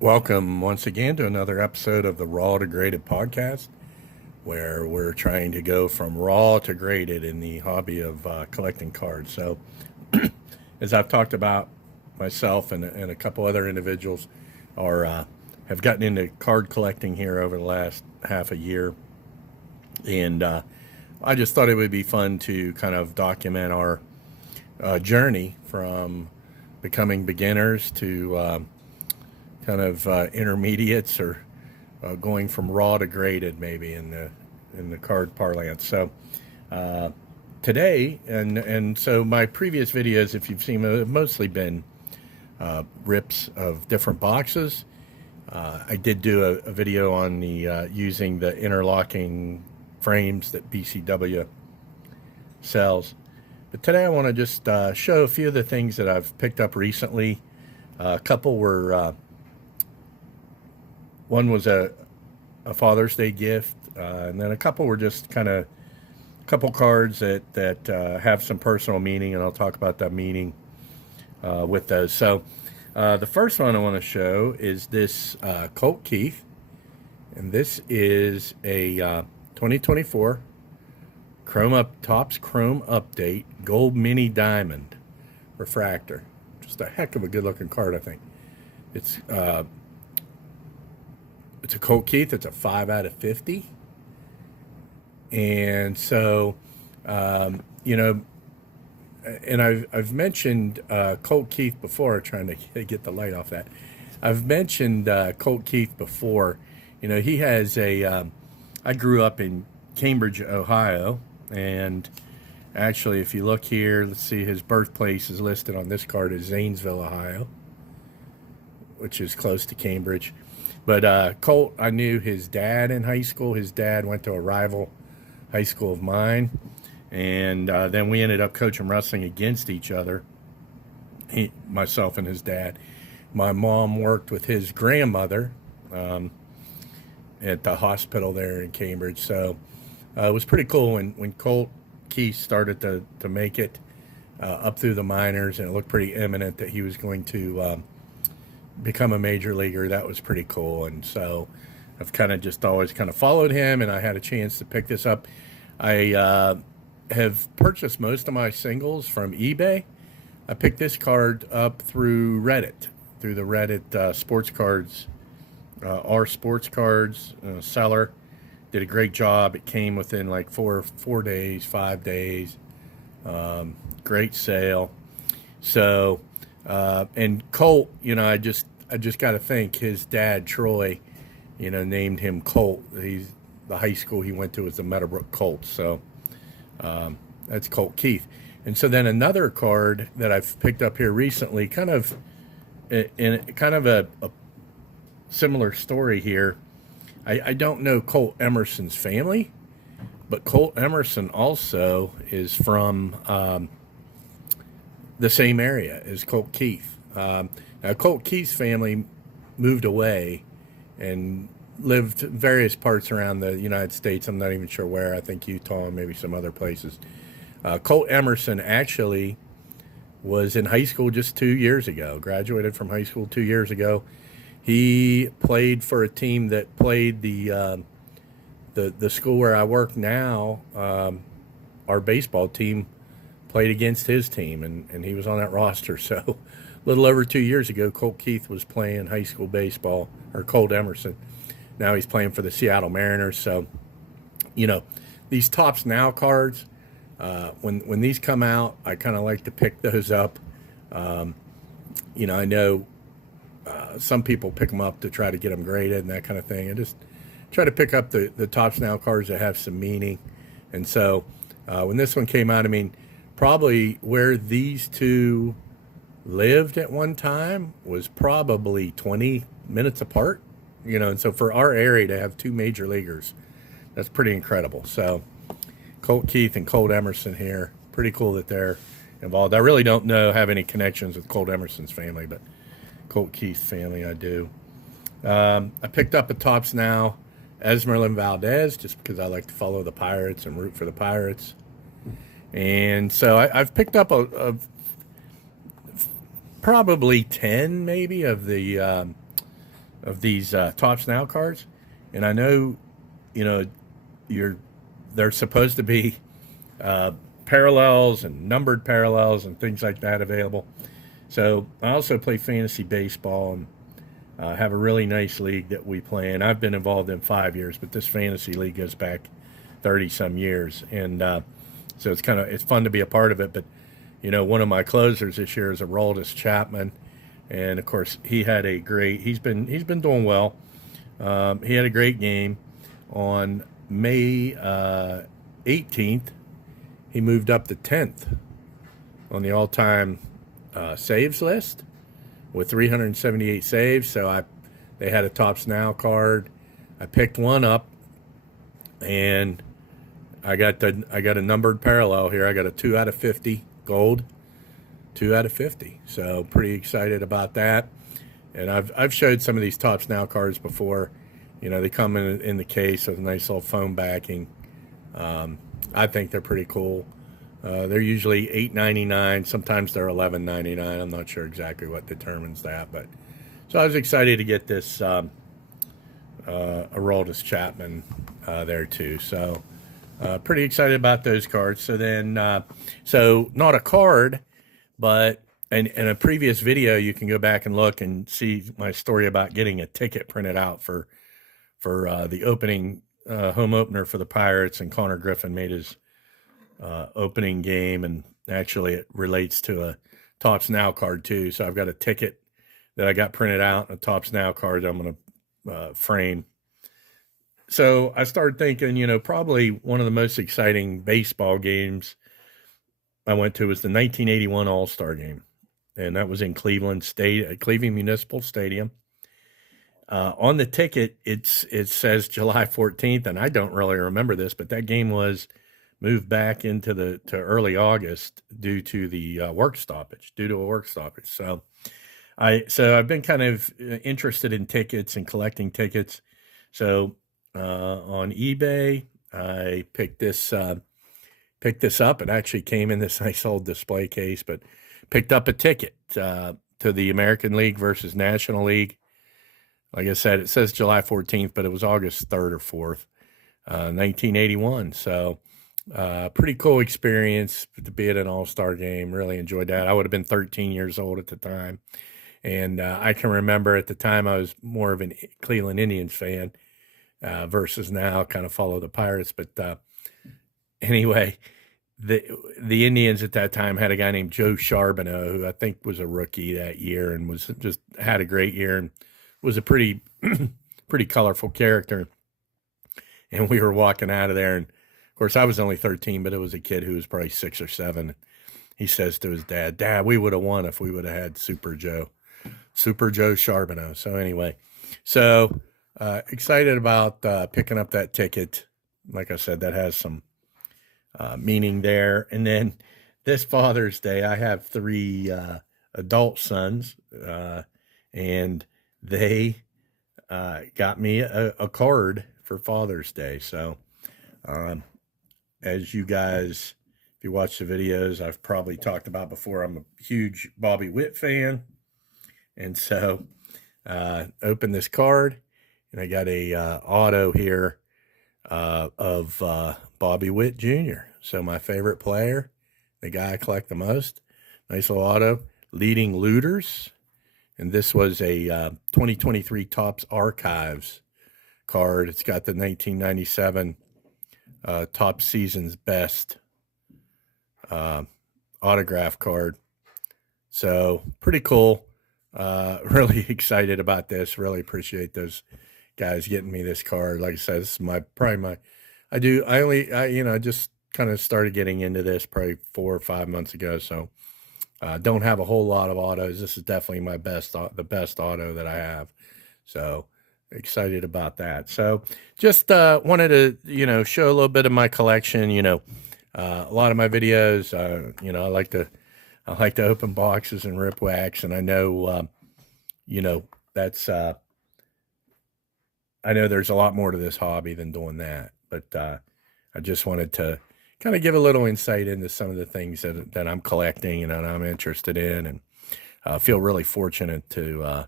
Welcome once again to another episode of the Raw to Graded podcast, where we're trying to go from raw to graded in the hobby of collecting cards. So, as I've talked about, myself and a couple other individuals have gotten into card collecting here over the last half a year, and I just thought it would be fun to kind of document our journey from becoming beginners to intermediates, or going from raw to graded, maybe in the card parlance. So today, and so my previous videos, if you've seen them, have mostly been rips of different boxes. I did do a video on the using the interlocking frames that BCW sells. But today I want to just show a few of the things that I've picked up recently. A couple were one was a Father's Day gift, and then a couple were just kind of a couple cards that have some personal meaning, and I'll talk about that meaning with those. So the first one I want to show is this Colt Keith, and this is a 2024 Topps Chrome Update Gold Mini Diamond Refractor. Just a heck of a good looking card, I think. It's a Colt Keith. It's a 5 out of 50. And so, and I've mentioned Colt Keith before, trying to get the light off that. I've mentioned Colt Keith before. He has I grew up in Cambridge, Ohio, and actually, if you look here, let's see, his birthplace is listed on this card as Zanesville, Ohio, which is close to Cambridge. But Colt, I knew his dad in high school. His dad went to a rival high school of mine, and then we ended up coaching wrestling against each other, myself and his dad. My mom worked with his grandmother at the hospital there in Cambridge, so it was pretty cool when Colt Keith started to make it up through the minors, and it looked pretty imminent that he was going to become a major leaguer. That was pretty cool. And so I've kind of just always kind of followed him, and I had a chance to pick this up. I have purchased most of my singles from eBay. I picked this card up through Reddit, through the Reddit sports cards, our sports cards seller. Did a great job. It came within like 4 days, 5 days. Great sale. So, and Colt, I just got to think his dad, Troy, named him Colt. He's the high school he went to was the Meadowbrook Colts. So that's Colt Keith. And so then another card that I've picked up here recently, kind of a similar story here. I don't know Colt Emerson's family, but Colt Emerson also is from the same area as Colt Keith. Now, Colt Keith's family moved away and lived various parts around the United States. I'm not even sure where. I think Utah and maybe some other places. Colt Emerson actually was in high school just 2 years ago, graduated from high school 2 years ago. He played for a team that played the school where I work now. Our baseball team played against his team, and he was on that roster. So a little over 2 years ago, Colt Keith was playing high school baseball, or Colt Emerson. Now he's playing for the Seattle Mariners. So, these Topps Now cards, when these come out, I kind of like to pick those up. I know some people pick them up to try to get them graded and that kind of thing. I just try to pick up the Topps Now cards that have some meaning. And so when this one came out, probably where these two lived at one time was probably 20 minutes apart, and so for our area to have two major leaguers, that's pretty incredible. So Colt Keith and Colt Emerson here, pretty cool that they're involved. I really don't have any connections with Colt Emerson's family, but Colt Keith's family I do. I picked up a Topps Now Esmeralda Valdez just because I like to follow the Pirates and root for the Pirates. And so I've picked up a probably 10 maybe of the of these Tops Now cards, and I know, you know, you're they're supposed to be uh, parallels and numbered parallels and things like that available. So I also play fantasy baseball and have a really nice league that we play in. I've been involved in 5 years, but this fantasy league goes back 30 some years, and so it's fun to be a part of it. But you know, one of my closers this year is Aroldis Chapman, and of course he's been doing well. He had a great game on May 18th. He moved up to 10th on the all-time saves list with 378 saves. So they had a Tops Now card. I picked one up, and I got a numbered parallel here. I got a 2 out of 50 gold, 2 out of 50. So pretty excited about that. And I've showed some of these Tops Now cards before. You know, they come in the case with a nice little foam backing. I think they're pretty cool. They're usually $8.99. Sometimes they're $11.99. I'm not sure exactly what determines that, but so I was excited to get this Aroldis Chapman there too. So pretty excited about those cards. So then, so not a card, but in a previous video, you can go back and look and see my story about getting a ticket printed out for the opening home opener for the Pirates, and Connor Griffin made his opening game, and actually it relates to a Tops Now card too. So I've got a ticket that I got printed out, and a Tops Now card I'm going to frame. So I started thinking, you know, probably one of the most exciting baseball games I went to was the 1981 All-Star game, and that was in Cleveland Municipal Stadium. On the ticket, it says July 14th, and I don't really remember this, but that game was moved back into to early August due to a work stoppage. So I've been kind of interested in tickets and collecting tickets. So on eBay, I picked this up. It actually came in this nice old display case, but picked up a ticket to the American League versus National League. Like I said, it says July 14th, but it was August 3rd or 4th, 1981. So pretty cool experience to be at an all-star game. Really enjoyed that. I would have been 13 years old at the time. And I can remember at the time I was more of an Cleveland Indians fan versus now kind of follow the Pirates. But anyway, the Indians at that time had a guy named Joe Charbonneau, who I think was a rookie that year and had a great year and was a pretty colorful character. And we were walking out of there, and of course I was only 13, but it was a kid who was probably 6 or 7. He says to his dad, we would have won if we would have had Super Joe Charbonneau. So anyway, excited about picking up that ticket. Like I said, that has some meaning there. And then this Father's Day, I have 3 adult sons, and they got me a card for Father's Day. So as you guys, if you watch the videos, I've probably talked about before, I'm a huge Bobby Witt fan. And so opened this card, and I got a auto here of Bobby Witt Jr. So my favorite player, the guy I collect the most. Nice little auto, leading looters. And this was a 2023 Topps Archives card. It's got the 1997 Topps Season's Best autograph card. So pretty cool. Really excited about this. Really appreciate those guys getting me this card. Like I said, this is I just kind of started getting into this probably 4 or 5 months ago. So don't have a whole lot of autos. This is definitely the best auto that I have. So excited about that. So just wanted to, show a little bit of my collection. A lot of my videos, I like to open boxes and rip wax, and I know, that's, I know there's a lot more to this hobby than doing that, but I just wanted to kind of give a little insight into some of the things that I'm collecting and that I'm interested in, and feel really fortunate to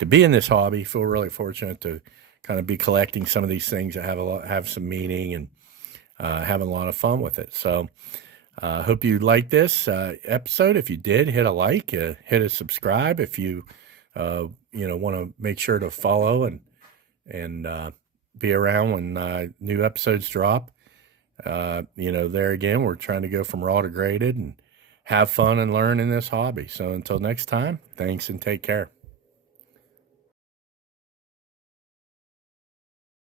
to be in this hobby. Feel really fortunate to kind of be collecting some of these things that have some meaning, and having a lot of fun with it. So hope you liked this episode. If you did, hit a like, hit a subscribe. If you want to make sure to follow and be around when new episodes drop. There again, we're trying to go from raw to graded and have fun and learn in this hobby. So until next time, thanks and take care.